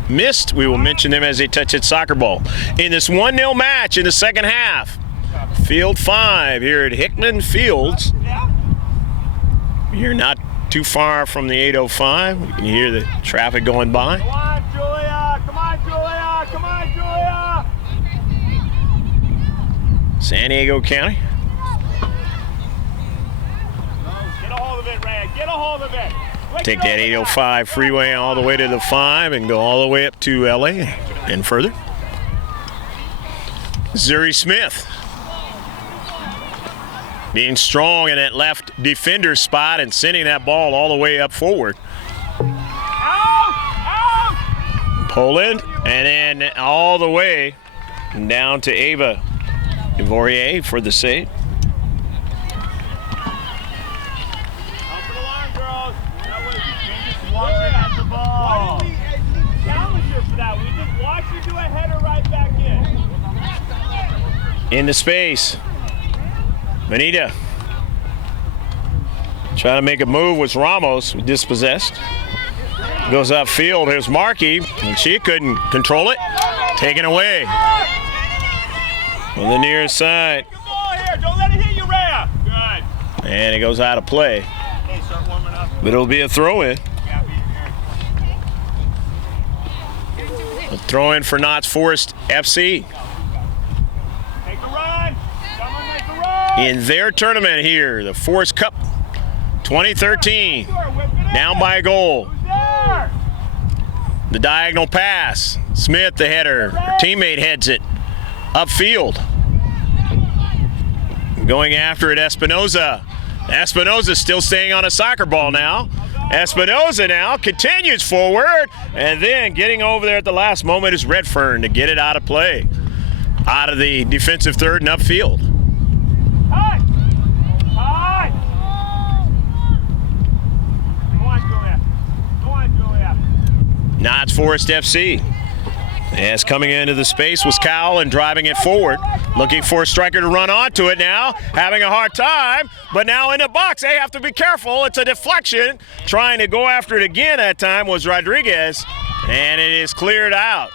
missed, we will mention them as they touch it soccer ball. In this 1-0 match in the second half, Field 5 here at Hickman Fields. You're not too far from the 805. You can hear the traffic going by. Come on, Julia! Come on, Julia! Come on, Julia! San Diego County. Get a hold of it, Ray. Get a hold of it. Take that 805 freeway all the way to the 5 and go all the way up to LA and further. Zuri Smith being strong in that left defender spot and sending that ball all the way up forward. Poland, and then all the way down to Ava Devorier for the save. Why did we challenge her for that? We just watched her do a header right back in. Into space. Bonita trying to make a move with Ramos, dispossessed. Goes upfield. Here's Markey, and she couldn't control it. Taken away on the near side. Good ball here. Don't let it hit you, Rhea. Good. And it goes out of play. Hey, start warming up. But it'll be a throw-in. A throw-in for Knott's Forest FC. Make a run. Someone make a run. In their tournament here, the Forest Cup 2013. Down by a goal. Who's there? The diagonal pass. Smith, the header. Her teammate heads it upfield. Going after it, Espinoza. Espinoza still staying on a soccer ball now. Espinoza now continues forward, and then getting over there at the last moment is Redfern to get it out of play. Out of the defensive third and upfield. Hi. Hi. Go on, Julia. Go on, Julia. Knott's Forest FC. As coming into the space was Cowell and driving it forward. Looking for a striker to run onto it now. Having a hard time, but now in the box. They have to be careful. It's a deflection. Trying to go after it again that time was Rodriguez, and it is cleared out.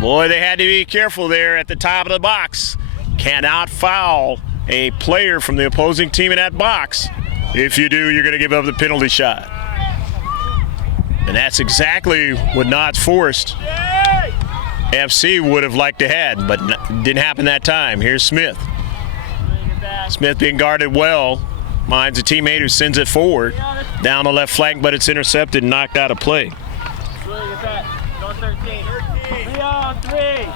Boy, they had to be careful there at the top of the box. Cannot foul a player from the opposing team in that box. If you do, you're going to give up the penalty shot. And that's exactly what Knott's Forest FC would have liked to had, but didn't happen that time. Here's Smith. Smith being guarded well. Finds a teammate who sends it forward down the left flank, but it's intercepted and knocked out of play.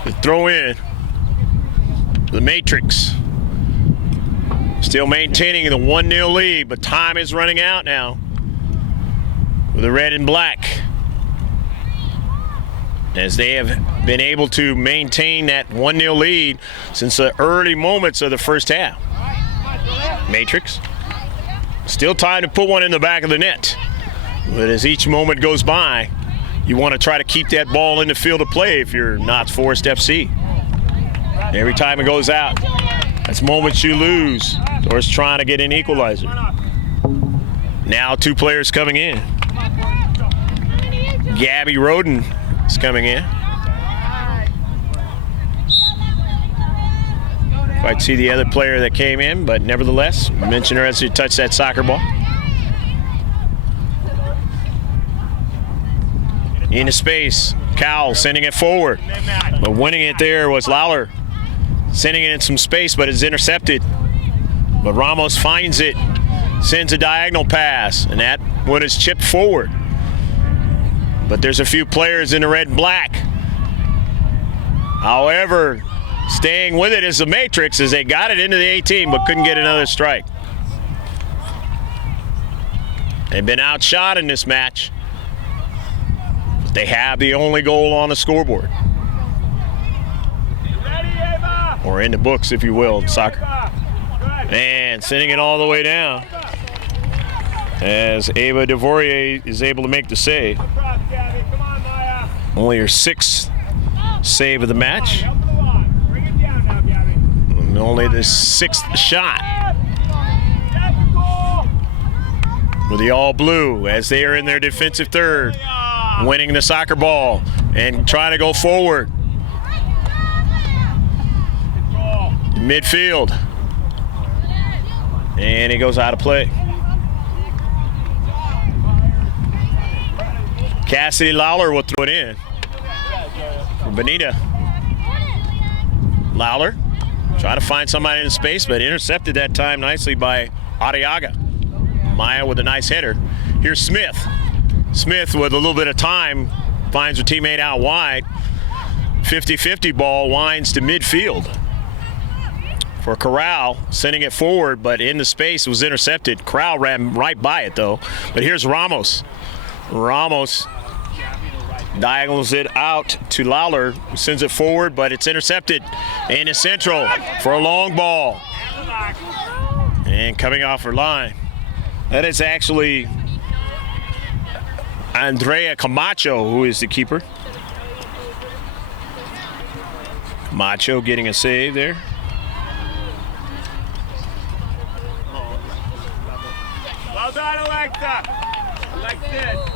The throw in. The Matrix. Still maintaining the 1-0 lead, but time is running out now. With the red and black. as they have been able to maintain that 1-0 lead since the early moments of the first half. Matrix. Still time to put one in the back of the net. But as each moment goes by, you want to try to keep that ball in the field of play if you're Knott's Forest FC. Every time it goes out, that's moments you lose. Or it's trying to get an equalizer. Now 2 players coming in. Gabby Roden is coming in. Quite see the other player that came in, but nevertheless, mention her as you touch that soccer ball. Into space, Cowell sending it forward, but winning it there was Lawler. Sending it in some space, but it's intercepted. But Ramos finds it, sends a diagonal pass, and that one is chipped forward. But there's a few players in the red and black. However, staying with it is the Matrix as they got it into the 18 but couldn't get another strike. They've been outshot in this match. But they have the only goal on the scoreboard. Or in the books, if you will, in soccer. And sending it all the way down as Ava DeVorier is able to make the save. Only her 6th save of the match. And only the 6th shot. With the all blue as they are in their defensive third, winning the soccer ball and trying to go forward. Midfield. And it goes out of play. Cassidy Lawler will throw it in for Bonita. Lawler trying to find somebody in space, but intercepted that time nicely by Arriaga. Maya with a nice header. Here's Smith. Smith with a little bit of time finds her teammate out wide. 50-50 ball winds to midfield. For Corral, sending it forward, but in the space was intercepted. Corral ran right by it though. But here's Ramos. Ramos diagonals it out to Lawler, who sends it forward, but it's intercepted in the central for a long ball. And coming off her line. That is actually Andrea Camacho, who is the keeper. Camacho getting a save there. Well done, Alexa. Alexis.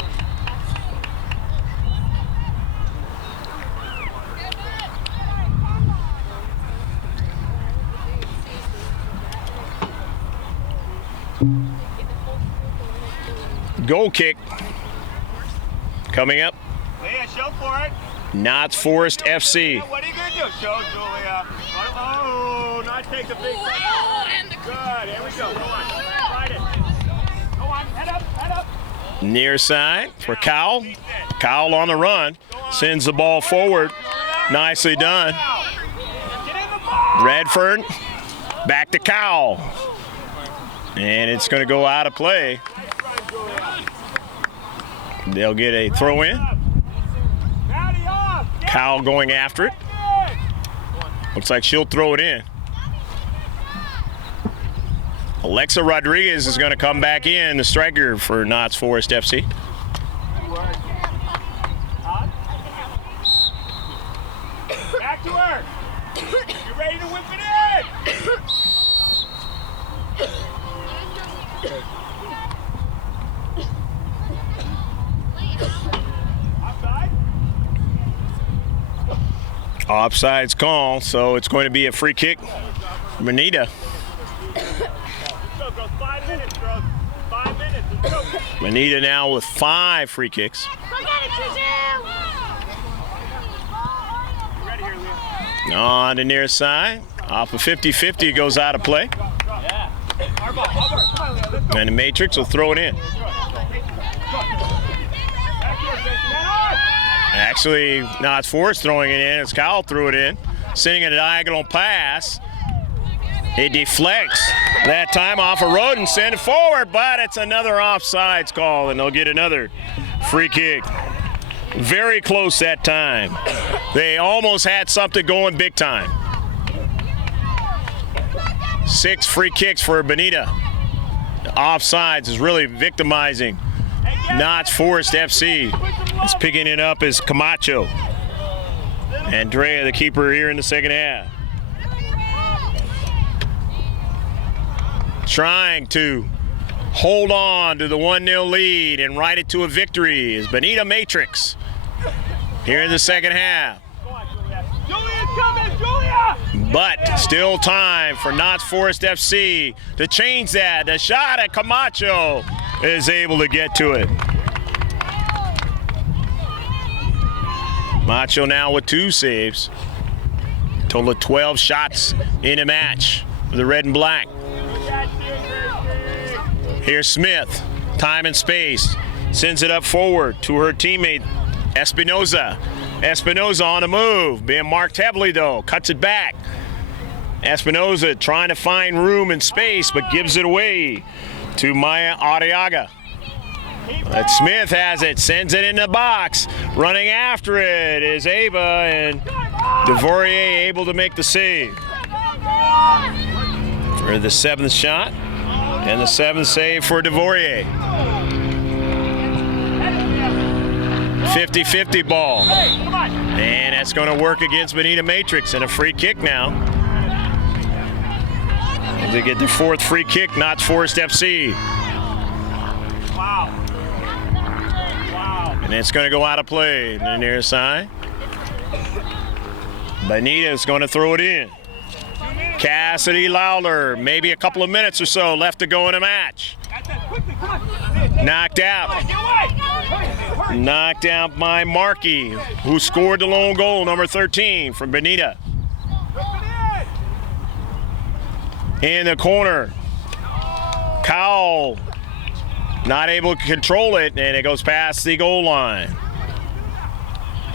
Goal kick coming up. Leah, show for it. Knott's Forest FC. What are you going to do? Show, Julia. Oh, not take the big Good, here we go. Come on. Ride it. Go on, head up, head up. Near side for Cowell. Cowell on the run. Sends the ball forward. Nicely done. Redford. Back to Cowell. And it's going to go out of play. They'll get a throw in. Cowell going after it. Looks like she'll throw it in. Alexa Rodriguez is going to come back in, the striker for Knott's Forest FC. Back to her. You ready to whip it in? Offside's call, so it's going to be a free kick. Bonita. 5 minutes, bro. 5 minutes. Let's go. Bonita now with 5 free kicks. Ready here, Leah. On the near side. Off of 50-50 goes out of play. Our ball. Come on, Leah. Let's go. And the Matrix will throw it in. Actually, Knott's Forest throwing it in as Cowell threw it in. Sending a diagonal pass. It deflects that time off a road and send it forward, but it's another offsides call, and they'll get another free kick. Very close that time. They almost had something going big time. 6 free kicks for Bonita. The offsides is really victimizing Knott's Forest FC. It's picking it up is Camacho. Andrea, the keeper here in the second half. Trying to hold on to the 1-0 lead and ride it to a victory is Bonita Matrix here in the second half. But still time for Knott's Forest FC to change that. The shot at Camacho is able to get to it. Camacho now with 2 saves. Total of 12 shots in a match for the red and black. Here's Smith, time and space, sends it up forward to her teammate Espinoza. Espinoza on the move, being marked heavily though, cuts it back. Espinoza trying to find room and space, but gives it away to Maya Arriaga. But Smith has it, sends it in the box. Running after it is Ava, and Devorier able to make the save for the 7th shot. And the 7th save for Devorier. 50-50 ball. And that's going to work against Bonita Matrix, and a free kick now. They get the 4th free kick, Knott's Forest FC. Wow. And it's going to go out of play in the near side. Bonita is going to throw it in. Cassidy Lawler, maybe a couple of minutes or so left to go in a match. Knocked out. Knocked out by Markey, who scored the lone goal, number 13 from Bonita. In the corner, Cowell not able to control it, and it goes past the goal line.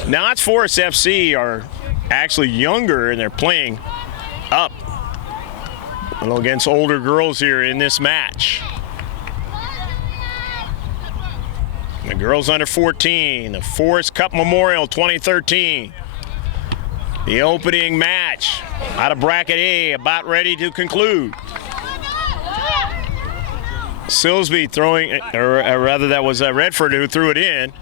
Knott's Forest FC are actually younger, and they're playing up against older girls here in this match. The girls under 14, the Forest Cup Memorial 2013. The opening match out of bracket A, about ready to conclude. Silsby throwing, or rather that was Redford who threw it in.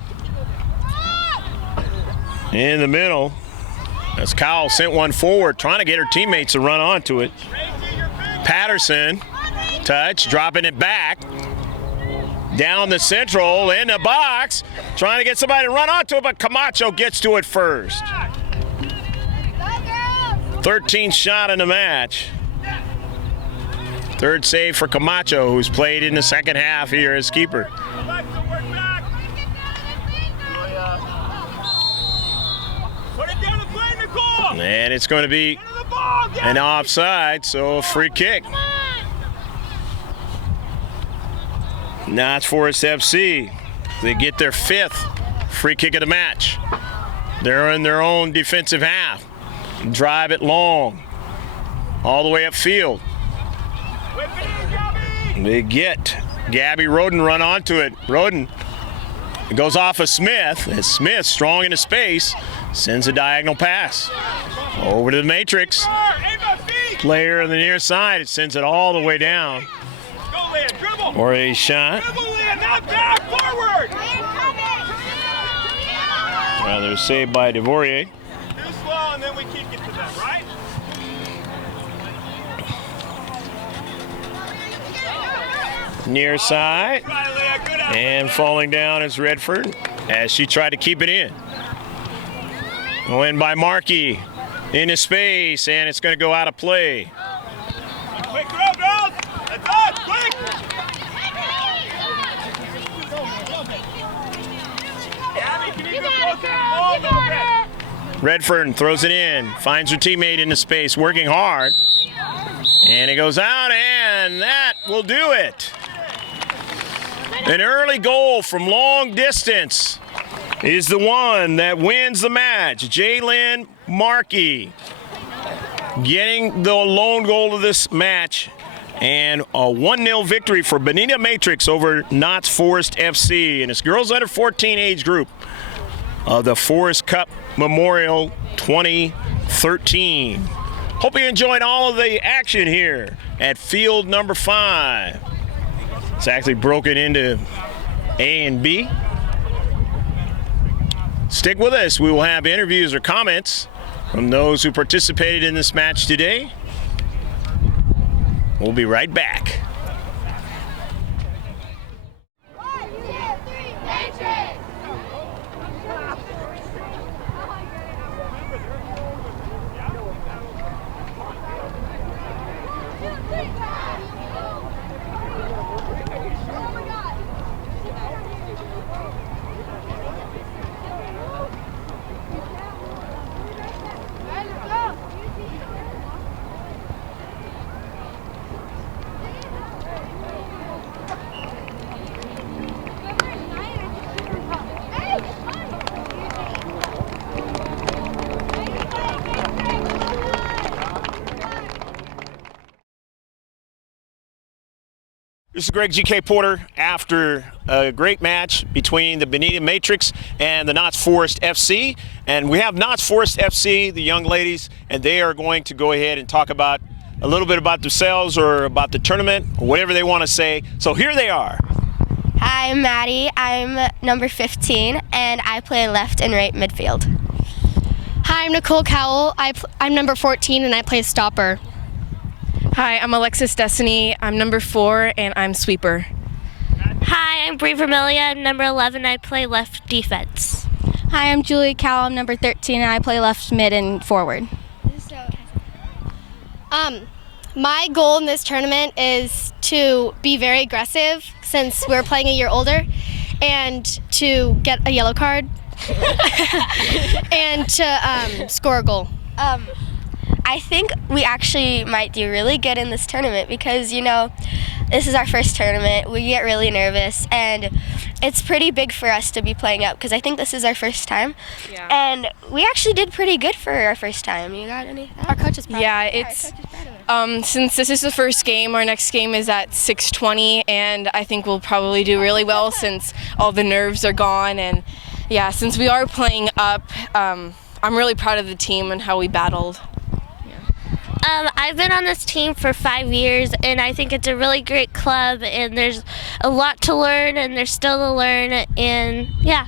In the middle, as Cowell sent one forward, trying to get her teammates to run onto it. Patterson, touch, dropping it back. Down the central, in the box, trying to get somebody to run onto it, but Camacho gets to it first. 13th shot in the match. 3rd save for Camacho, who's played in the second half here as keeper. And it's going to be an offside, so a free kick. Knott's Forest FC, they get their 5th free kick of the match. They're in their own defensive half. Drive it long, all the way upfield. They get Gabby Roden run onto it. Roden goes off of Smith, and Smith, strong into space, sends a diagonal pass over to the Matrix. Player on the near side, it sends it all the way down. Or a shot. Rather saved by Devorier. Too slow, and then we kick it to them, right? Near side. And falling down is Redford as she tried to keep it in. Going by Markey into space, and it's going to go out of play. Quick throw, girls! That's us! Quick! Abby, can you go closer to the ball a little bit? Redford throws it in, finds her teammate into space, working hard. And it goes out, and that will do it. An early goal from long distance is the one that wins the match. Jalen Markey getting the lone goal of this match, and a 1-0 victory for Bonita Matrix over Knott's Forest FC in its girls under 14 age group. of the Forest Cup Memorial 2013. Hope you enjoyed all of the action here at field number 5. It's actually broken into A and B. Stick with us. We will have interviews or comments from those who participated in this match today. We'll be right back. This is Greg G.K. Porter after a great match between the Bonita Matrix and the Nott Forest FC. And we have Nott Forest FC, the young ladies, and they are going to go ahead and talk about a little bit about themselves or about the tournament or whatever they want to say. So here they are. Hi, I'm Maddie. I'm number 15, and I play left and right midfield. Hi, I'm Nicole Cowell. I'm number 14, and I play stopper. Hi, I'm Alexis Destiny. I'm number 4, and I'm sweeper. Hi, I'm Brie Vermilia. I'm number 11. I play left defense. Hi, I'm Julie Cowell. I'm number 13, and I play left mid and forward. My goal in this tournament is to be very aggressive since we're playing a year older, and to get a yellow card, and to score a goal. I think we actually might do really good in this tournament because, you know, this is our first tournament. We get really nervous, and it's pretty big for us to be playing up because I think this is our first time. Yeah. And we actually did pretty good for our first time. You got any? Our coach is proud. Yeah, it's since this is the first game, our next game is at 6:20, and I think we'll probably do really well since all the nerves are gone. And yeah, since we are playing up, I'm really proud of the team and how we battled. I've been on this team for 5 years, and I think it's a really great club, and there's a lot to learn, and there's still to learn, and yeah.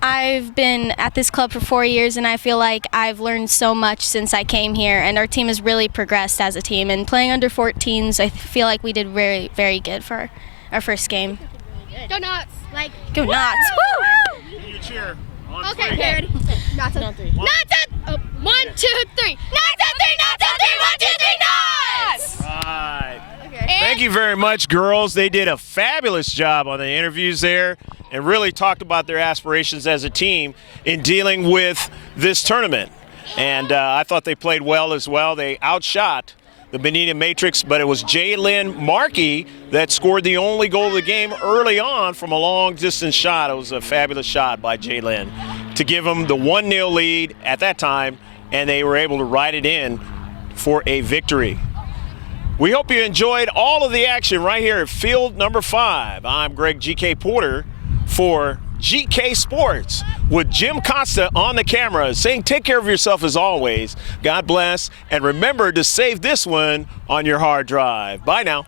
I've been at this club for 4 years, and I feel like I've learned so much since I came here, and our team has really progressed as a team. And playing under 14s, I feel like we did very, very good for our first game. Go Notts! Go Notts! Woo! You cheer. Okay, ready? Notts! Notts! 1, 2, 3! Notts! 3! Notts! 3! 1, 2, 3! Notts! Right. Thank you very much, girls. They did a fabulous job on the interviews there and really talked about their aspirations as a team in dealing with this tournament. And I thought they played well as well. They outshot the Bonita Matrix, but it was Jaylyn Markey that scored the only goal of the game early on from a long-distance shot. It was a fabulous shot by Jaylyn to give them the 1-0 lead at that time, and they were able to ride it in for a victory. We hope you enjoyed all of the action right here at field number 5. I'm Greg G.K. Porter for GK Sports with Jim Costa on the camera saying take care of yourself as always. God bless, and remember to save this one on your hard drive. Bye now.